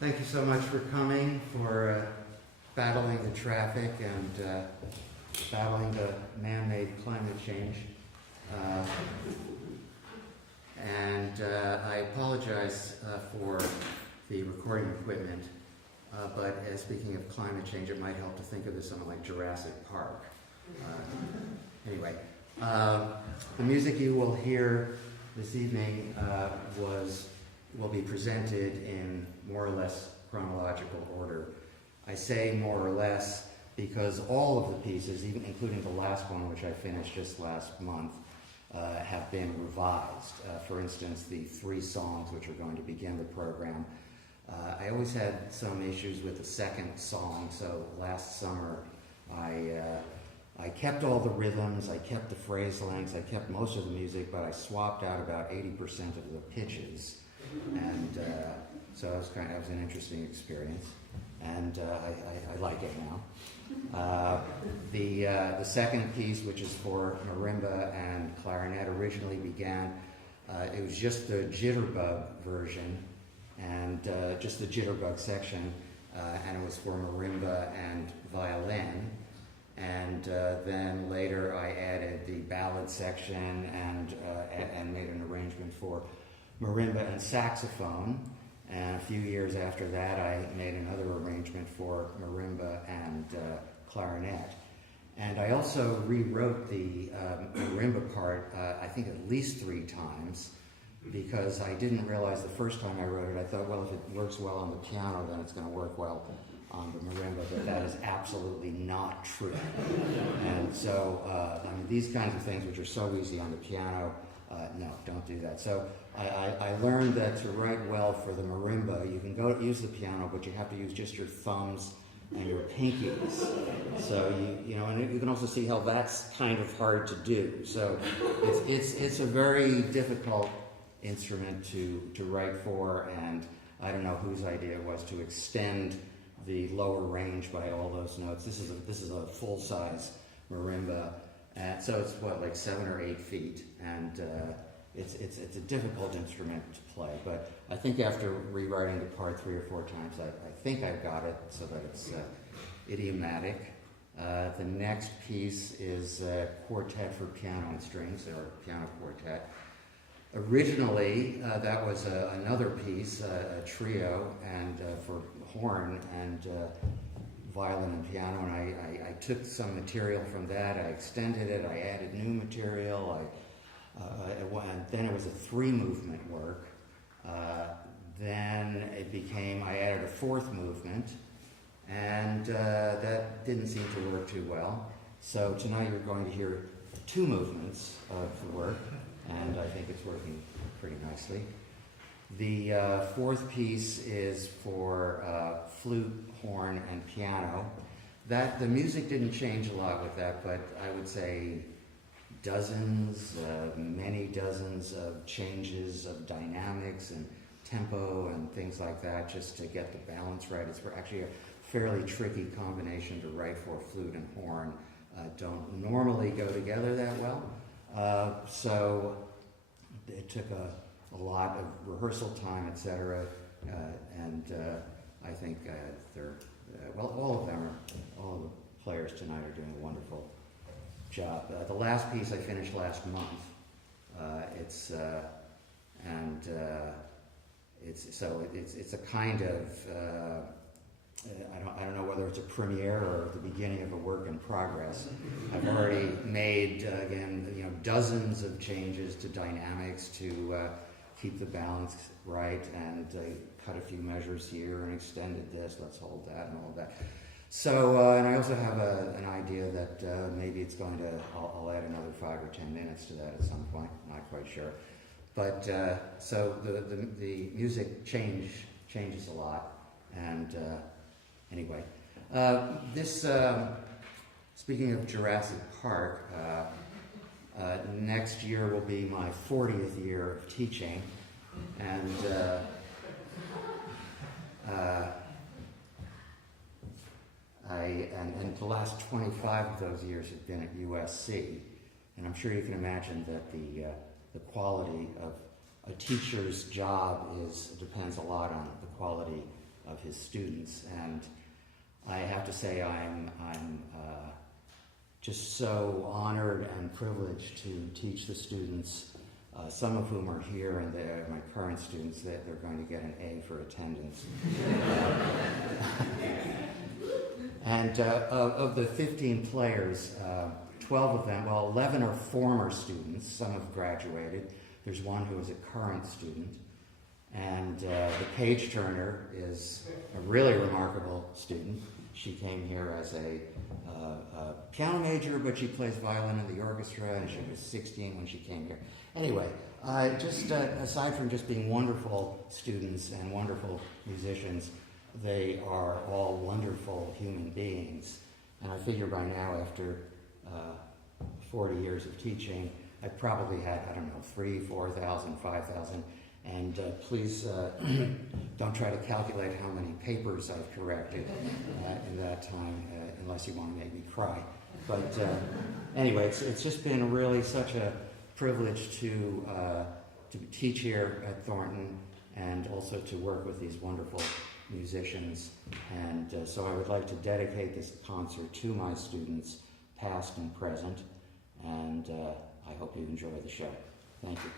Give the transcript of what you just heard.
Thank you so much for coming, for battling the traffic and battling the man-made climate change. I apologize for the recording equipment, but speaking of climate change, it might help to think of this something like Jurassic Park. Anyway, the music you will hear this evening will be presented in more or less chronological order. I say more or less because all of the pieces, even including the last one, which I finished just last month, have been revised. For instance, the 3 songs which are going to begin the program. I always had some issues with the second song, so last summer I kept all the rhythms, I kept the phrase lengths, I kept most of the music, but I swapped out about 80% of the pitches. And so it was an interesting experience, and I like it now. The second piece, which is for marimba and clarinet, originally began, it was just the jitterbug version, and just the jitterbug section, and it was for marimba and violin. And then later I added the ballad section and made an arrangement for marimba and saxophone. And a few years after that, I made another arrangement for marimba and clarinet. And I also rewrote the marimba part, I think at least 3 times, because I didn't realize the first time I wrote it. I thought, well, if it works well on the piano, then it's going to work well on the marimba, but that is absolutely not true. And so, these kinds of things which are so easy on the piano, no, don't do that. So I learned that to write well for the marimba, you can use the piano, but you have to use just your thumbs and your pinkies. So and you can also see how that's kind of hard to do. So it's a very difficult instrument to write for, and I don't know whose idea it was to extend the lower range by all those notes. This is a full-size marimba, so it's like 7 or 8 feet, and it's a difficult instrument to play. But I think after rewriting the part 3 or 4 times, I think I've got it so that it's idiomatic. The next piece is a quartet for piano and strings, or piano quartet. Originally, that was another piece, a trio, and for horn and violin and piano, and I took some material from that, I extended it, I added new material, and then it was a 3-movement work. Then it became, I added a 4th movement, and that didn't seem to work too well. So tonight you're going to hear 2 movements of the work, and I think it's working pretty nicely. The 4th piece is for flute, horn, and piano. The music didn't change a lot with that, but I would say many dozens of changes of dynamics and tempo and things like that, just to get the balance right. It's actually a fairly tricky combination to write for. Flute and horn don't normally go together that well. So it took a lot of rehearsal time, etc. And I think all of the players tonight are doing a wonderful job. The last piece I finished last month. It's a kind of I don't know whether it's a premiere or the beginning of a work in progress. I've already made dozens of changes to dynamics to keep the balance right, and cut a few measures here and extended this. Let's hold that and all of that. So, and I also have an idea that maybe it's going to. I'll add another 5 or 10 minutes to that at some point. Not quite sure, but so the music changes a lot, and. Anyway, speaking of Jurassic Park, next year will be my 40th year of teaching, and the last 25 of those years have been at USC, and I'm sure you can imagine that the quality of a teacher's job depends a lot on the quality of his students. And I have to say I'm just so honored and privileged to teach the students, some of whom are here, and they're my current students, that they're going to get an A for attendance. And of the 15 players, 12 of them, well, 11 are former students. Some have graduated. There's one who is a current student. And the page turner is a really remarkable student. She came here as a piano major, but she plays violin in the orchestra, and she was 16 when she came here. Anyway, just aside from just being wonderful students and wonderful musicians, they are all wonderful human beings. And I figure by now, after 40 years of teaching, I probably had, 3,000, 4,000, 5,000. And please don't try to calculate how many papers I've corrected in that time, unless you want to make me cry. But anyway, it's just been really such a privilege to teach here at Thornton, and also to work with these wonderful musicians. And so I would like to dedicate this concert to my students, past and present, and I hope you enjoy the show. Thank you.